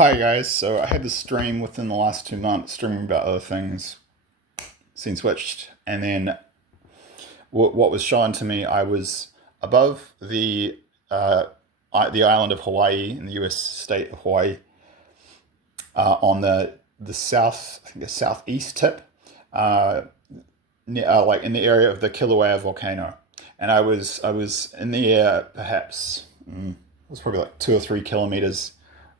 Hi guys, so I had this stream within the last 2 months, streaming about other things, scene switched, and then what was shown to me, I was above the island of Hawaii in the U.S. state of Hawaii, on the south, I think the southeast tip, uh, like in the area of the Kilauea volcano, and I was in the air perhaps it was probably like 2 or 3 kilometers,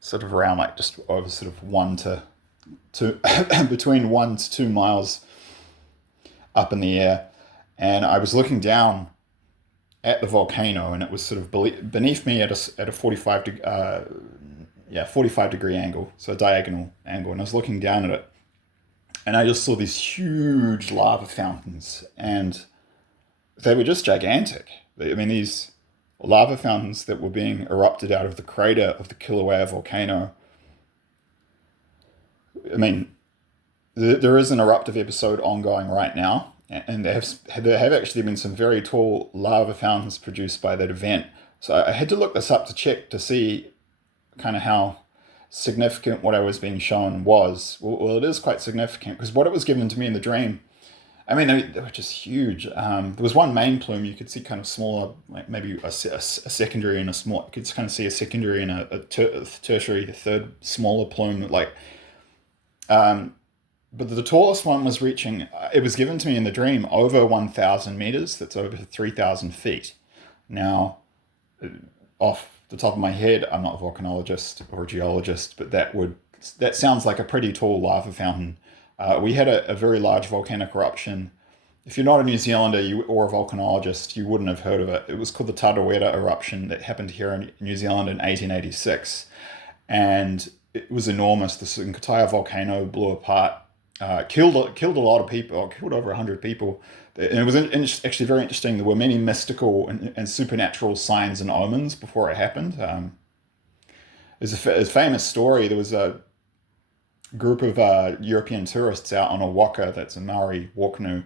sort of around like just over sort of 1 to 2 between 1 to 2 miles up in the air, and I was looking down at the volcano, and it was sort of beneath me at a 45 degree angle, so a diagonal angle, and I was looking down at it, and I just saw these huge lava fountains, and they were just gigantic. I mean, these lava fountains that were being erupted out of the crater of the Kilauea volcano. I mean, there is an eruptive episode ongoing right now, and there have actually been some very tall lava fountains produced by that event. So I had to look this up to check to see kind of how significant what I was being shown was. Well, it is quite significant because what it was given to me in the dream. I mean, they were just huge. There was one main plume you could see kind of smaller, like maybe a secondary and a small. You could kind of see a secondary and a tertiary, a third smaller plume. Um, but the tallest one was reaching. It was given to me in the dream over 1,000 meters. That's over 3,000 feet. Now, off the top of my head, I'm not a volcanologist or a geologist, but that sounds like a pretty tall lava fountain. We had a very large volcanic eruption. If you're not a New Zealander or a volcanologist, you wouldn't have heard of it. It was called the Tarawera eruption that happened here in New Zealand in 1886. And it was enormous. The entire volcano blew apart, killed a lot of people, killed over 100 people. And it was actually very interesting. There were many mystical and supernatural signs and omens before it happened. There's a famous story. There was a group of European tourists out on a waka, that's a Maori war canoe,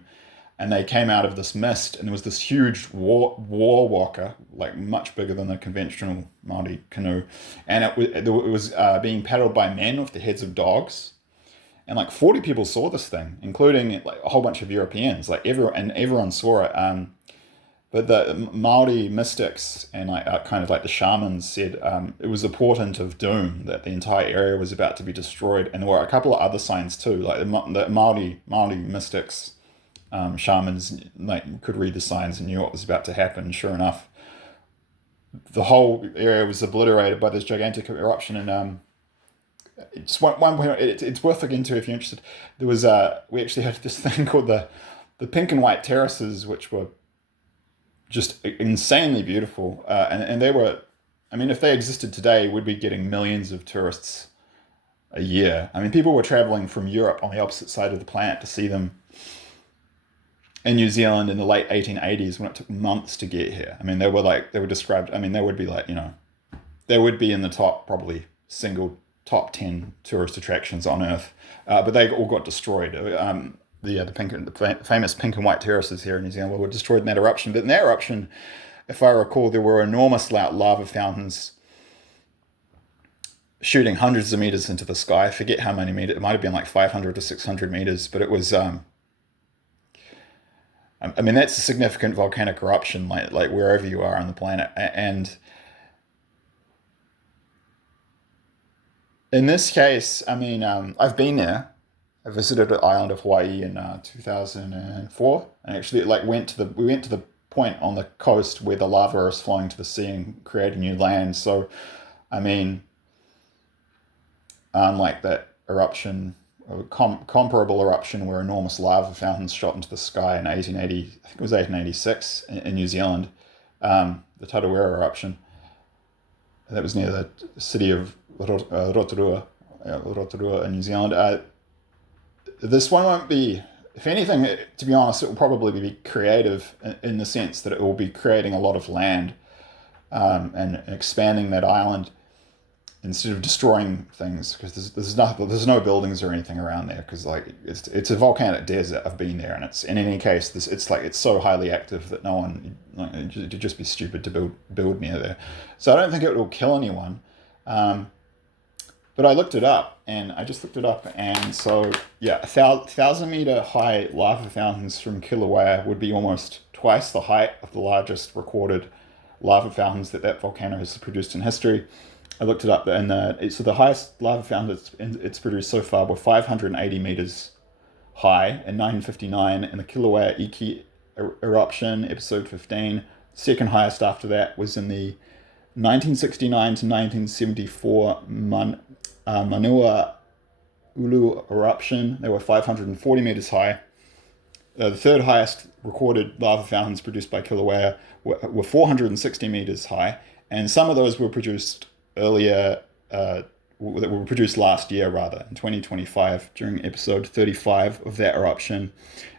and they came out of this mist, and there was this huge war waka, like much bigger than the conventional Maori canoe, and it was being paddled by men with the heads of dogs, and like 40 people saw this thing, including like a whole bunch of Europeans, like everyone saw it. But the Maori mystics and like kind of like the shamans said it was a portent of doom, that the entire area was about to be destroyed, and there were a couple of other signs too. Like the Maori mystics, shamans, like could read the signs and knew what was about to happen. Sure enough, the whole area was obliterated by this gigantic eruption, and it's one point. It's worth looking into if you're interested. There was we actually had this thing called the pink and white terraces, which were just insanely beautiful. And they were, I mean, if they existed today, we'd be getting millions of tourists a year. I mean, people were traveling from Europe on the opposite side of the planet to see them in New Zealand in the late 1880s, when it took months to get here. I mean, they were described, I mean, they would be like, they would be in the top, probably single top 10 tourist attractions on Earth. But they all got destroyed. The famous pink and white terraces here in New Zealand were destroyed in that eruption. But in that eruption, if I recall, there were enormous lava fountains shooting hundreds of meters into the sky. I forget how many meters. It might have been like 500 to 600 meters, but it was. I mean, that's a significant volcanic eruption, like wherever you are on the planet. And in this case, I mean, I've been there. I visited the island of Hawaii in 2004, and actually, we went to the point on the coast where the lava is flowing to the sea and creating new land. So, I mean, unlike that eruption, a comparable eruption where enormous lava fountains shot into the sky in 1880, I think it was 1886 in New Zealand, the Tarawera eruption. That was near the city of Rotorua in New Zealand. This one won't be, if anything, to be honest, it will probably be creative in the sense that it will be creating a lot of land, and expanding that island instead of destroying things, because there's no buildings or anything around there, because like it's a volcanic desert. I've been there, and it's, in any case, it's so highly active that no one, like, it'd just be stupid to build near there. So I don't think it will kill anyone. But I looked it up, and I just looked it up, and so yeah, 1,000 meter high lava fountains from Kilauea would be almost twice the height of the largest recorded lava fountains that volcano has produced in history. I looked it up, and so the highest lava fountain it's produced so far were 580 meters high in 1959 in the Kilauea Iki eruption, episode 15. Second highest after that was in the 1969 to 1974 Manua Ulu eruption. They were 540 meters high. The third highest recorded lava fountains produced by Kilauea were 460 meters high, and some of those were produced earlier, that were produced last year, rather, in 2025, during episode 35 of that eruption,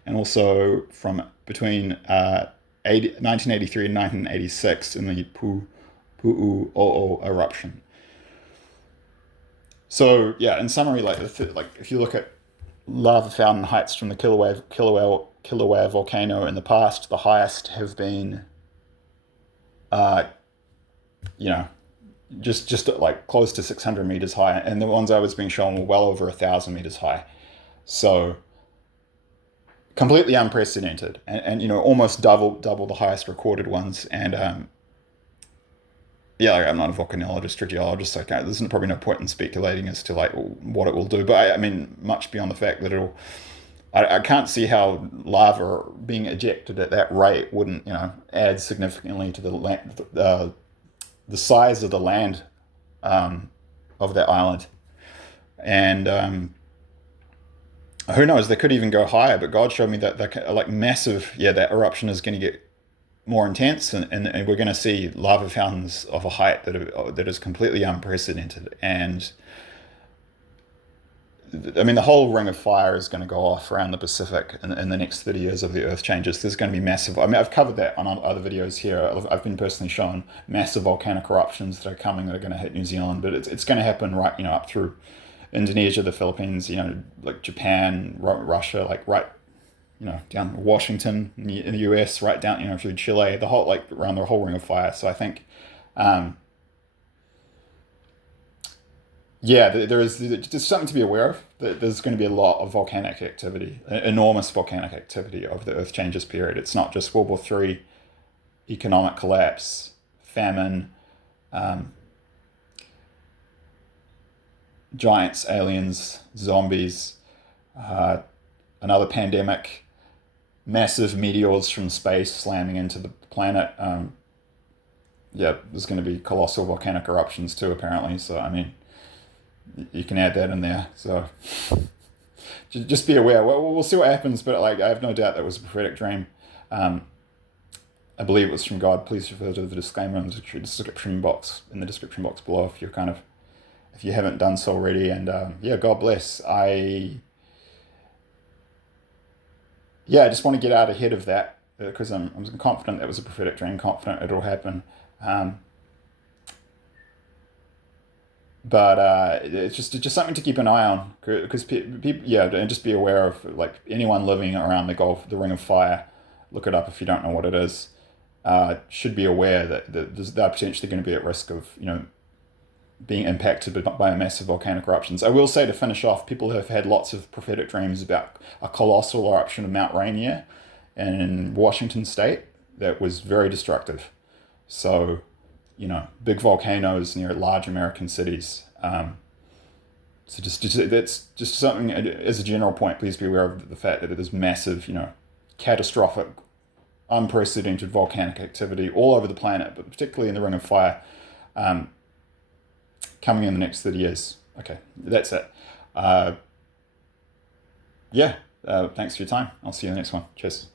and also from between 1983 and 1986 in the Pu'u'o'o eruption. So yeah, in summary, like if you look at lava fountain heights from the Kilauea volcano in the past, the highest have been, you know, just like close to 600 meters high, and the ones I was being shown were well over 1,000 meters high. So completely unprecedented, and you know, almost double the highest recorded ones. And yeah, like, I'm not a volcanologist or geologist, so there's probably no point in speculating as to like what it will do. But I mean, much beyond the fact that I can't see how lava being ejected at that rate wouldn't, you know, add significantly to the size of the land of that island. And who knows? They could even go higher. But God showed me that like massive, yeah, that eruption is going to get more intense, and we're going to see lava fountains of a height that is completely unprecedented. And I mean, the whole ring of fire is going to go off around the Pacific in the next 30 years of the Earth changes. There's going to be massive. I mean, I've covered that on other videos here. I've been personally shown massive volcanic eruptions that are coming that are going to hit New Zealand, but it's going to happen right, you know, up through Indonesia, the Philippines, you know, like Japan, Russia, like right, you know, down Washington in the US, right down, you know, through Chile, the whole, like around the whole ring of fire. So I think, yeah, there's something to be aware of. There's going to be a lot of volcanic activity, enormous volcanic activity over the Earth changes period. It's not just World War III, economic collapse, famine, giants, aliens, zombies, another pandemic, massive meteors from space slamming into the planet. Yeah, there's going to be colossal volcanic eruptions too, apparently. So, I mean, you can add that in there. So, just be aware. We'll see what happens, but like, I have no doubt that was a prophetic dream. I believe it was from God. Please refer to the disclaimer in the description box below if you haven't done so already. And yeah, God bless. I just want to get out ahead of that because I'm confident that was a prophetic dream, confident it'll happen. But it's just something to keep an eye on because people, yeah, and just be aware of like anyone living around the Ring of Fire. Look it up if you don't know what it is. Should be aware that they're potentially going to be at risk of, you know, being impacted by massive volcanic eruptions. I will say, to finish off, people have had lots of prophetic dreams about a colossal eruption of Mount Rainier in Washington State that was very destructive. So, you know, big volcanoes near large American cities. So that's just something as a general point. Please be aware of the fact that there's massive, you know, catastrophic, unprecedented volcanic activity all over the planet, but particularly in the Ring of Fire, coming in the next 30 years. Okay, that's it. Yeah, thanks for your time. I'll see you in the next one. Cheers.